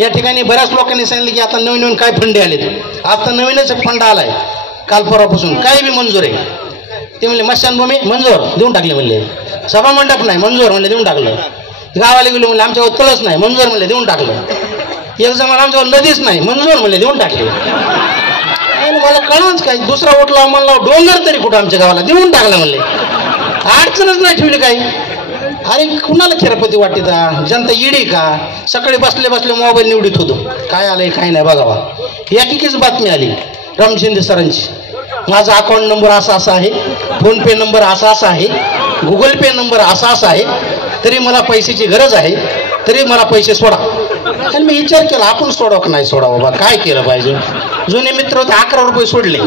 या ठिकाणी बऱ्याच लोकांनी सांगितलं की आता नवीन नवीन काय फंडे आलेत. आता नवीनच एक फंड आलाय काल परवापासून, काय बी मंजूर आहे. ते म्हणले मशानभूमी मंजूर देऊन टाकले, म्हणले सभा मंडप नाही मंजूर म्हणले देऊन टाकलं. गावाला गेलो म्हणले आमच्यावर तळच नाही मंजूर म्हणले देऊन टाकलं. एक जमा आमच्यावर नदीच नाही मंजूर म्हणले देऊन टाकले. मला कळलंच काय, दुसरा ओटला म्हणला डोंगर तरी कुठं आमच्या गावाला देऊन टाकला म्हणले. अडचणच नाही ठेवली काही. अरे कुणाला खेरपती वाटते, जनता इडी का? सकाळी बसले बसले मोबाईल निवडीत होतो, काय आलंय काय नाही बघावा. एकीच बातमी आली राम शिंदे सरांची, माझा अकाउंट नंबर असा असा आहे, फोन पे नंबर असा असा आहे, गुगल पे नंबर असा असा आहे, तरी मला पैशाची गरज आहे, तरी मला पैसे सोडा. आणि मी विचार केला आपण सोडावं का नाही सोडा बाबा, काय केलं पाहिजे. जुने मित्र होते 11 रुपये सोडले.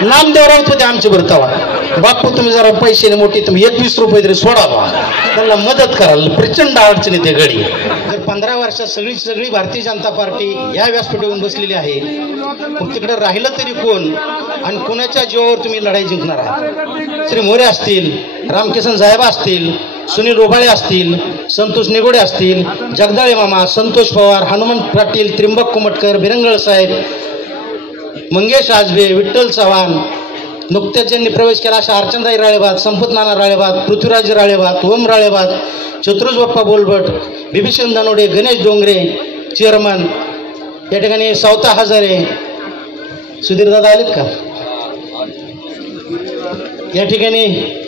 नामदेव राऊत होते आमचे बरं तवा, बापू तुम्ही जरा पैशाने मोठी तुम्ही 21 रुपये तरी सोडावा, त्यांना मदत कराल, प्रचंड अडचणी ते घडी. तर 15 वर्षात सगळी भारतीय जनता पार्टी या व्यासपीठावरून बसलेली आहे. मग तिकडे राहिलं तरी कोण आणि कोणाच्या जीवावर तुम्ही लढाई जिंकणार आहात. श्री मोरे असतील, रामकिसन साहेब असतील, सुनील ओबाळे असतील, संतोष निगोडे असतील, जगदाळे मामा, संतोष पवार, हनुमंत पाटील, त्रिंबक कुमटकर, बिरंगळ साहेब, मंगेश आजबे, विठ्ठल चव्हाण, नुकत्याच ज्यांनी प्रवेश केला अशा अर्चनताई राळेबाद, संपत नाना राळेबाद, पृथ्वीराज राळेबाद, ओम राळेबाद, चतुर्ज बाप्पा बोलभट, बिभीषण दानोडे, गणेश डोंगरे चेअरमन, या ठिकाणी सावता हजारे, सुधीर दादा आलेत का या ठिकाणी,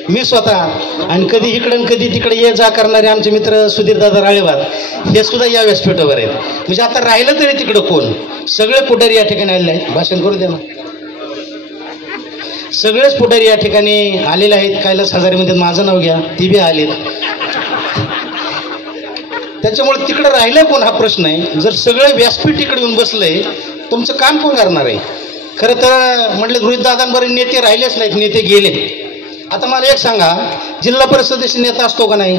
मी स्वतः आणि कधी इकडे कधी तिकडे ये जा करणारे आमचे मित्र सुधीर दादा राळेबाद हे सुद्धा या व्यासपीठावर आहेत. म्हणजे आता राहिलं तरी तिकडं कोण, सगळे पुढारी या ठिकाणी आलेले आहेत. भाषण करू द्या ना. सगळेच पुढारी या ठिकाणी आलेले आहेत. कैलास हजारेमध्ये माझं नाव घ्या, ती बी आलेत. त्याच्यामुळे तिकडं राहिलं कोण हा प्रश्न आहे. जर सगळे व्यासपीठ तिकडे येऊन बसलंय, तुमचं काम कोण करणार आहे. खरं तर म्हटलं गृहित दादांबरोबर नेते राहिलेच नाहीत, नेते गेले. आता मला एक सांगा, जिल्हा परिषद सदस्य नेता असतो का नाही,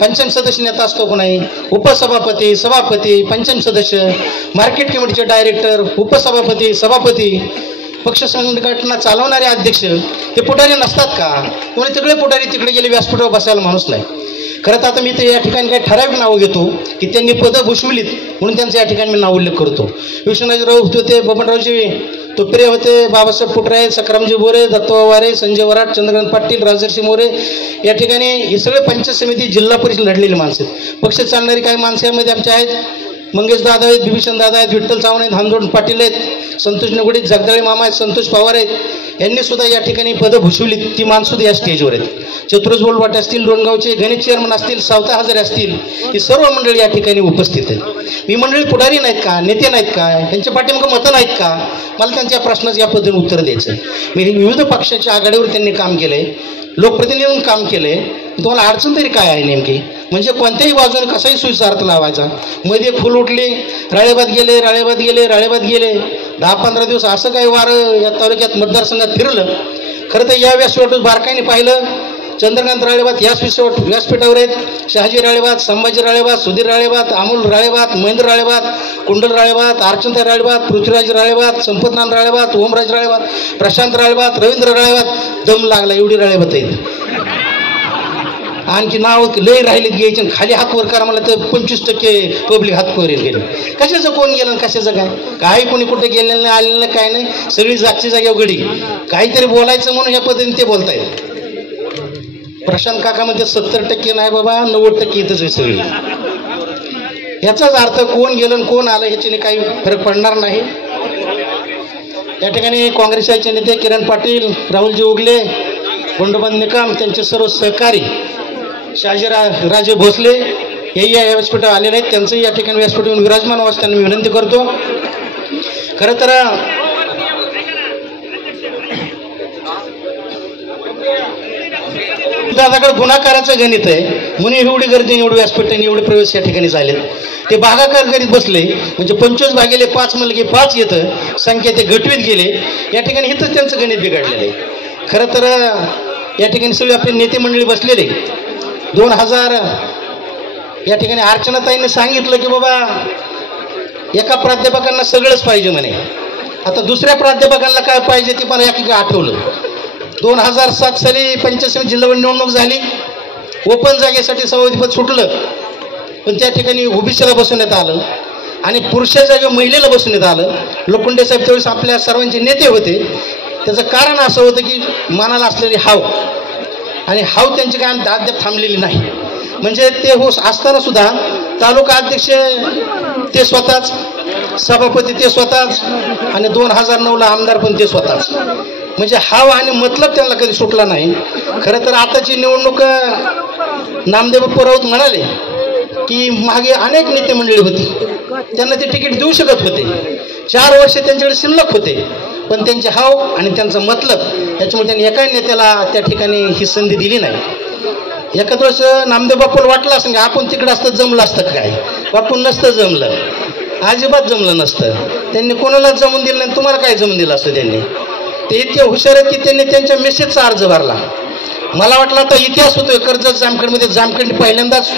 पंचायत सदस्य नेता असतो का नाही, उपसभापती, सभापती, पंचायत सदस्य, मार्केट कमिटीचे डायरेक्टर, उपसभापती, सभापती, पक्ष संघटना चालवणारे अध्यक्ष हे पुढारी नसतात का. कोणी तिकडे पुढारी तिकडे गेले, व्यासपीठावर बसायला माणूस नाही. खरं तर आता मी तर या ठिकाणी काही ठराविक नावं घेतो की त्यांनी पदं भूषविलीत म्हणून त्यांचं या ठिकाणी मी नाव उल्लेख करतो. विश्वनाथराव होते, बबनरावजी तुपरे होते, बाबासाहेब पुटराय, सकरामजी बोरे, दत्तवा वारे, संजय वराट, चंद्रकांत पाटील, राजर्षी मोरे, या ठिकाणी हे सगळे पंचायत समिती जिल्हा परिषद लढलेली माणसं आहेत. पक्ष चालणारी काही माणसं यामध्ये आमच्या आहेत. मंगेश दादा आहेत, बिभीषण दादा आहेत, विठ्ठल चव्हाण आहेत, हानदोड पाटील आहेत, संतोष निगोडे, जगदाळे मामा आहेत, संतोष पवार आहेत. यांनी सुद्धा या ठिकाणी पदं भूषवली. ती माणसुद्धा या स्टेजवर आहेत. चतुर्ज बोलवाटे असतील, डोणगावचे गणेश चेअरमन असतील, सावता हजारे असतील, ही सर्व मंडळी या ठिकाणी उपस्थित आहेत. ही मंडळी पुढारी नाहीत का, नेते नाहीत का, त्यांच्या पाठीमागं मतं नाहीत का. मला त्यांच्या प्रश्नाचं या पद्धतीने उत्तर द्यायचं आहे. मी विविध पक्षाच्या आघाडीवर त्यांनी काम केलंय, लोकप्रतिनिधी म्हणून काम केलंय. तुम्हाला अडचण तरी काय आहे नेमकी, म्हणजे कोणत्याही बाजूने कसाही सुविचार्थ लावायचा. मध्ये फुल उठले, राळेबाद गेले, राळेबाद गेले, राळेबाद गेले, 10-15 दिवस असं काही वारं या तालुक्यात मतदारसंघात फिरलं. खरं तर या व्यासपीठावर बारकाईने पाहिलं, चंद्रकांत राळेबाद याच व्यासपीठावर आहेत, शहाजी राळेबाद, संभाजी राळेबाद, सुधीर राळेबाद, अमोल राळेबाद, महेंद्र राळेबाद, कुंडल राळेबाद, अर्चनताई राळेबाद, पृथ्वीराज राळेबाद, संपतनाथ राळेबाद, ओमराज राळेबाद, प्रशांत राळेबाद, रवींद्र राळेबाद. दम लागला एवढी राळेबाद आहेत. आणखी नाव लय राहिले घ्यायचे, खाली हात वर करा मला तर 25% पब्लिक हात वर गेले. कशाचं कोण गेलं, कशाचं काय, काही कोणी कुठे गेलेलं नाही, आलेलं नाही, काय नाही, सगळी जागची जागेवर घडी. काहीतरी बोलायचं म्हणून या पद्धतीने ते बोलतायत. प्रशांत काकामध्ये 70% नाही बाबा, 90% इथंच आहे सगळी. याचाच अर्थ कोण गेलं कोण आलं ह्याच्याने काही फरक पडणार नाही. या ठिकाणी काँग्रेसचे नेते किरण पाटील, राहुलजी उगले, गोंडोबंद निकम, त्यांचे सर्व सहकारी शहाजीराजे भोसले हेही या व्यासपीठावर आलेले आहेत. त्यांचंही या ठिकाणी व्यासपीठावर विराजमान व्हावं त्यांना मी विनंती करतो. खरं तर दादाकडे गुन्हाकाराचं गणित आहे म्हणून एवढी गर्दी, एवढी व्यासपीठाने एवढे प्रवेश या ठिकाणी झालेत. ते भागाकार करीत बसले म्हणजे 25/5 म्हणलं की 5 येतं, संख्या ते घटवीत गेले. या ठिकाणी इथंच त्यांचं गणित बिघडलेलं आहे. खरं तर या ठिकाणी सगळे आपले नेते मंडळी बसलेले. 2000 या ठिकाणी अर्चनाताईंनी सांगितलं की बाबा एका प्राध्यापकांना सगळंच पाहिजे म्हणे. आता दुसऱ्या प्राध्यापकांना काय पाहिजे ते पण एक आठवलं. 2007 साली पंचायत समिती जिल्हा निवडणूक झाली, ओपन जागेसाठी सभापतीपद सुटलं. पण त्या ठिकाणी ओबीसीला बसवण्यात आलं आणि पुरुषाच्या जागी महिलेला बसवण्यात आलं. लोखंडे साहेब त्यावेळेस आपल्या सर्वांचे नेते होते. त्याचं कारण असं होतं की मनाला असलेली हाव आणि हाव त्यांची काय अद्याप थांबलेली नाही. म्हणजे ते हो असताना सुद्धा तालुका अध्यक्ष ते स्वतःच, सभापती ते स्वतःच आणि 2009ला आमदार पण ते स्वतःच. म्हणजे हाव आणि मतलब त्यांना कधी सुटला नाही. खरं तर आताची निवडणूक नामदेव बाप्पू राऊत म्हणाले की मागे अनेक नेते मंडळी होती, त्यांना ते तिकीट देऊ शकत होते. 4 वर्ष त्यांच्याकडे शिल्लक होते, पण त्यांचे हाव आणि त्यांचा मतलब याच्यामुळे त्यांनी एका नेत्याला त्या ठिकाणी ही संधी दिली नाही. एखाद वेळेस नामदेव बाप्पूला वाटलं असं की आपण तिकडं असतं जमलं असतं काय, बापू नसतं जमलं, अजिबात जमलं नसतं. त्यांनी कोणालाच जमून दिलं नाही, तुम्हाला काय जमून दिलं असतं. त्यांनी ते इतके हुशार आहेत की त्यांनी त्यांच्या मेसेजचा अर्ज भरला. मला वाटलं आता इतिहास होतोय कर्जत जामखेडमध्ये, जामखेड पहिल्यांदाच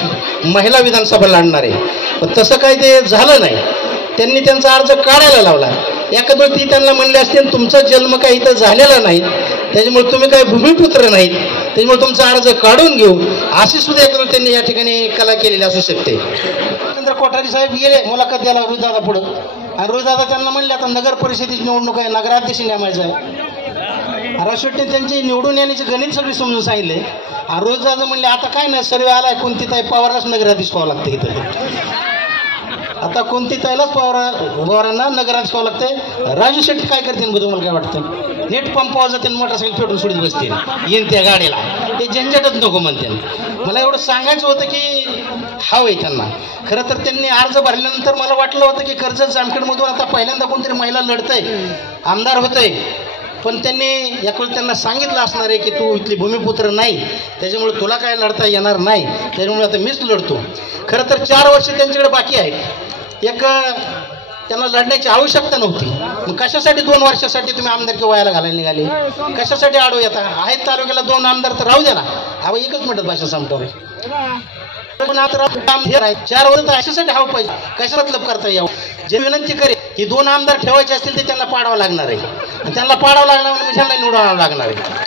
महिला विधानसभा लढणार आहे, पण तसं काही ते झालं नाही. त्यांनी त्यांचा अर्ज काढायला लावला. एखाद ती त्यांना म्हणले असते तुमचा जन्म काही इथं झालेला नाही, त्याच्यामुळे तुम्ही काही भूमिपुत्र नाहीत, त्याच्यामुळे तुमचा अर्ज काढून घेऊ, अशी सुद्धा एखादं त्यांनी या ठिकाणी कला केलेली असू शकते. नरेंद्र कोठारी साहेब गेले मुलाखत द्यायला रोहितदादा पुढं, आणि रोहितदादा त्यांना म्हणले आता नगर परिषदेची निवडणूक आहे, नगराध्यक्ष नेमायचं आहे. राष्ट्रवादीने त्यांची निवडून येण्याचे गणित सगळी समजून सांगितले. आणि रोहितदादा म्हणले आता काय नाही, सर्वे आलाय, कोणती ताई पवारलाच नगराध्यक्ष व्हावं लागते इथं. आता कोणती ताईलाच पवारांना नगराध्यक्ष व्हावं लागते. राजू शेट्टी काय करतील बघ, तुम्हाला काय वाटतं? नेट पंपावर जाते, मोटरसायकल फेटून सोडून बसतील, येईन त्या गाडीला, ते झंझटच नको म्हणते. मला एवढं सांगायचं होतं की हाव आहे त्यांना. खरं तर त्यांनी अर्ज भरल्यानंतर मला वाटलं होतं की कर्जत जामखेडमधून आता पहिल्यांदा कोणतरी महिला लढतंय, आमदार होतंय. पण त्यांनी याकडे त्यांना सांगितलं असणार आहे की तू इथली भूमिपुत्र नाही, त्याच्यामुळे तुला काय लढता येणार नाही, त्याच्यामुळे आता मीच लढतो. खरं तर 4 वर्ष त्यांच्याकडे बाकी आहेत. एक त्यांना लढण्याची आवश्यकता नव्हती, मग कशासाठी 2 वर्षासाठी तुम्ही आमदारकी वयाला घालायला निघाले? कशासाठी आडो येता? आहेत तालुक्याला 2 आमदार तर राहू द्या ना. अहो एकच मिनिटात भाषा संपतो. 4 वर्ष अशासाठी हवं पाहिजे, कशा मतलब करता यावं. जे विनंती करेल की 2 आमदार ठेवायचे असतील ते त्यांना पाडावं लागणार आहे, त्यांना पाडावं लागणार म्हणजे त्यांना निवडावं लागणार आहे.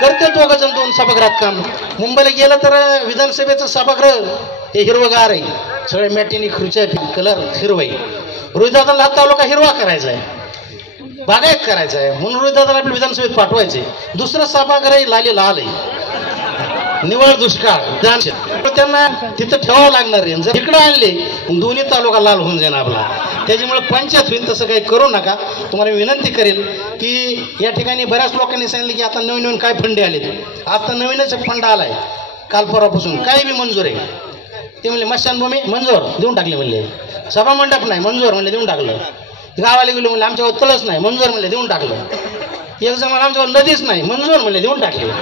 करते 2 जण 2 सभागृहात काम. मुंबईला गेलं तर विधानसभेचं सभागृह हे हिरवगार आहे, सगळे मॅटिनी खुर्च्या कलर हिरवाई. रोहितदादाला हा तालुका हिरवा करायचा आहे, बागायत करायचा आहे, म्हणून रोहितदादाला आपल्या विधानसभेत पाठवायचे. दुसरं सभागृह लाली लाल आहे, निवळ दुष्काळ, त्यांना तिथं ठेवावं लागणार आहे. जर इकडे आणले दोन्ही तालुका लाल होऊन जाईल आपला, त्याच्यामुळे पंचायत होईल. तसं काही करू नका. तुम्हाला विनंती करेल की या ठिकाणी बऱ्याच लोकांनी सांगितलं की आता नवीन नवीन काय फंडे आले, आता नवीनच फंड आलाय काल परवापासून, काही बी मंजूर आहे. ते म्हणले मशानभूमी मंजूर देऊन टाकले, म्हणले सभा मंडप नाही मंजूर, म्हणले देऊन टाकलं. गावाला गेलो म्हणले आमच्यावर तलच नाही मंजूर, म्हणले देऊन टाकलं. एक जण आमच्यावर नदीच नाही मंजूर, म्हणले देऊन टाकले.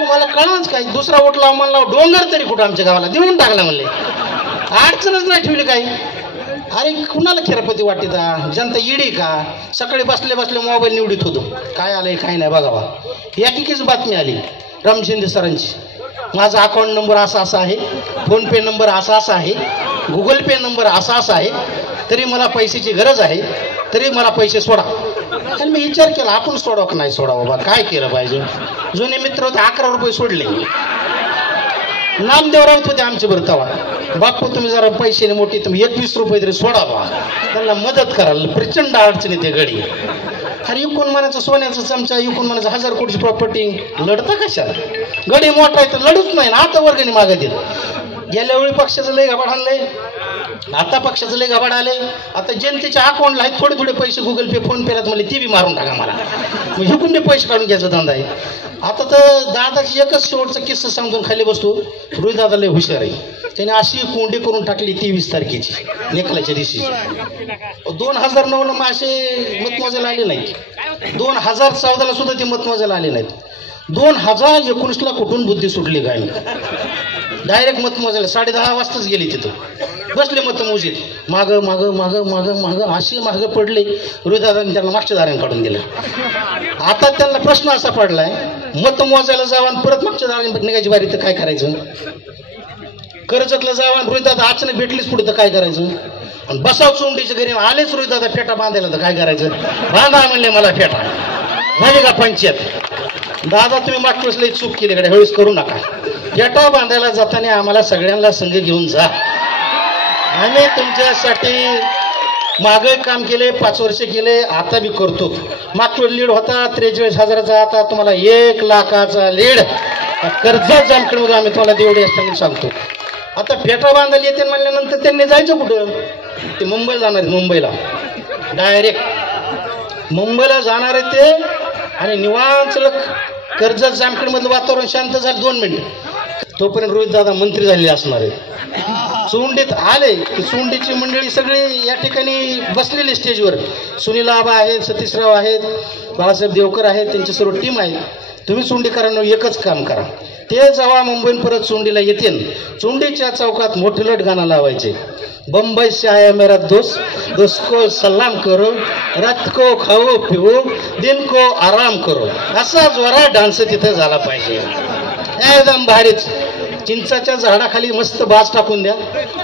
मला कळलंच काय, दुसरा उठला म्हणला डोंगर तरी कुठं आमच्या गावाला देऊन टाकला, म्हणले अडचणच नाही ठेवली काही. अरे कुणाला खेरपती वाटते, जनता इडी का? सकाळी बसले बसले मोबाईल निवडीत होतो, काय आलंय काय नाही बघावा. एकीच बातमी आली राम शिंदे सरांची, माझा अकाउंट नंबर असा असा आहे, फोनपे नंबर असा असा आहे, गुगल पे नंबर असा असा आहे, तरी मला पैशाची गरज आहे, तरी मला पैसे सोडा. आणि मी विचार केला आपण सोडावं का नाही सोडावं, बाबा काय केलं पाहिजे. जुने मित्र होते 11 रुपये सोडले. नामदेव राऊत होते आमचे बरं तवा, बापू तुम्ही जरा पैशाने मोठी, तुम्ही 21 रुपये तरी सोडावा, त्यांना मदत कराल, प्रचंड अडचणी ते गडी. अरे इकून म्हणायचं सोन्याचा चमचा, इकून म्हणायचं 1000 कोटीची प्रॉपर्टी, लढता कशाला? गडी मोठा आहे तर लढूच नाही ना. आता वर्गणी मागत येत. गेल्या वेळी पक्षाचं लय घबाड आणलंय, आता पक्षाचं लय घबाड आले. आता जनतेच्या अकाउंटला आहेत थोडे थोडे पैसे, गुगल पे फोन पेला मला ती बी मारून टाका मला, मग हिकून बी पैसे काढून घ्यायचा धंदा आहे. आता तर दादाची एकच शेवटचा किस्सा सांगून खाली बसतो. रोहितदादा लय हुशार आहे, त्याने अशी कोंडी करून टाकली 23 तारखेची निकालाच्या दिवशी. 2009ला मासे मतमोजायला आले नाहीत, 2014ला सुद्धा ते मतमोजायला आले नाहीत. 2019ला कुठून बुद्धी सुटली काय, डायरेक्ट मतमोजायला 10:30 वाजताच गेली. तिथं बसले मतमोजीत, मागं मागं मागं मागं मागं अशी मागं पडले. रोहितदादांनी त्यांना मागच्या दाराने काढून दिलं. आता त्यांना प्रश्न असा पडलाय, मत मोजायला जावं आणि परत मागच्या दाराने निघायची बारी, तर काय करायचं? कर्जतला जावं रोहितदादा अचानक भेटलीच पुढे, तर काय करायचं? आणि बसाव चोंडीच्या घरी आलेच रोहितदादा फेटा बांधायला, तर काय करायचं? बांधा म्हणले मला फेटा, झाली का पंचायत? दादा तुम्ही मागच्या वेळेस लई चूक केली कडे ह्यावेळेस करू नका. फेटा बांधायला जाताना आम्हाला सगळ्यांना संघ घेऊन जा. आम्ही तुमच्यासाठी मागे काम केले, 5 वर्ष केले, आता बी करतो. मागच्या वेळेस लीड होता 43,000चा, आता तुम्हाला 1 लाखाचा लीड कर्जत जामखेडमधून आम्ही तुम्हाला देवडे असताना सांगतो. आता फेटा बांधायला येते म्हणल्यानंतर त्यांनी जायचं कुठं? ते मुंबईला जाणार आहेत. मुंबईला डायरेक्ट मुंबईला जाणार आहे ते. आणि निवांत कर्जत जामखेडमधलं वातावरण शांत झालं 2 मिनिट. तोपर्यंत रोहित दादा मंत्री झालेले असणार आहेत. सोंडीत आले की सोंडीची मंडळी सगळी या ठिकाणी बसलेली स्टेजवर. सुनील आबा आहेत, सतीशराव आहेत, बाळासाहेब देवकर आहेत, त्यांची सर्व टीम आहे. तुम्ही सोंडीकरांना एकच काम करा, ते जेव्हा मुंबईहून परत सोंडीला येतील, सोंडीच्या चौकात मोठलट गाणं लावायचे. बंबई से आया मेरा दोस्त, दोस्त को सलाम करो, रात को खाओ पिओ, दिन को आराम करो. असा जोरात डान्स तिथं झाला पाहिजे. एकदम भारीच. चिंचाच्या झाडाखाली मस्त बाज टाकून द्या,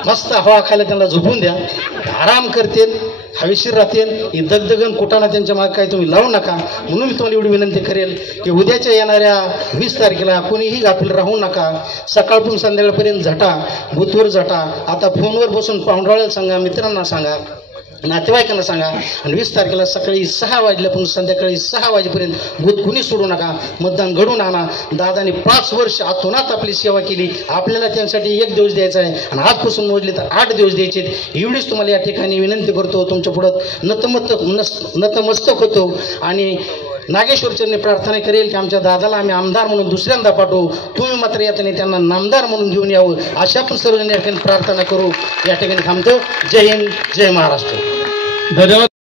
मस्त हवा खायला त्यांना झोपून द्या, आराम करतील, हवेशीर राहतील. ही दगदगन कुटाणा त्यांच्या मागे काही तुम्ही लावू नका. म्हणून मी तुम्हाला एवढी विनंती करेल की उद्याच्या येणाऱ्या 20 तारखेला कोणीही गाफील राहू नका. सकाळपासून संध्याकाळपर्यंत झटा, बुथवर झटा. आता फोनवर बसून पाहुणराळाला सांगा, मित्रांना सांगा, नातेवाईकांना सांगा. आणि 20 तारखेला सकाळी 6 वाजल्यापासून संध्याकाळी 6 वाजेपर्यंत बूथ कुणी सोडू नका. मतदान घडून आणा. दादाने 5 वर्ष आतोनात आपली सेवा केली. आपल्याला त्यांसाठी 1 दिवस द्यायचा आहे आणि आजपासून मोजले तर 8 दिवस द्यायचे. एवढीच तुम्हाला या ठिकाणी विनंती करतो. तुमच्या पुढं नतमस्तक होतो आणि नागेश्वरचरणी प्रार्थना करेल की आमच्या दादाला आम्ही आमदार म्हणून दुसऱ्यांदा पाठवू. तुम्ही मात्र यातने त्यांना नामदार म्हणून घेऊन यावं, अशा पण सर्वजण या ठिकाणी प्रार्थना करू. या ठिकाणी थांबतो. जय हिंद, जय महाराष्ट्र. धन्यवाद.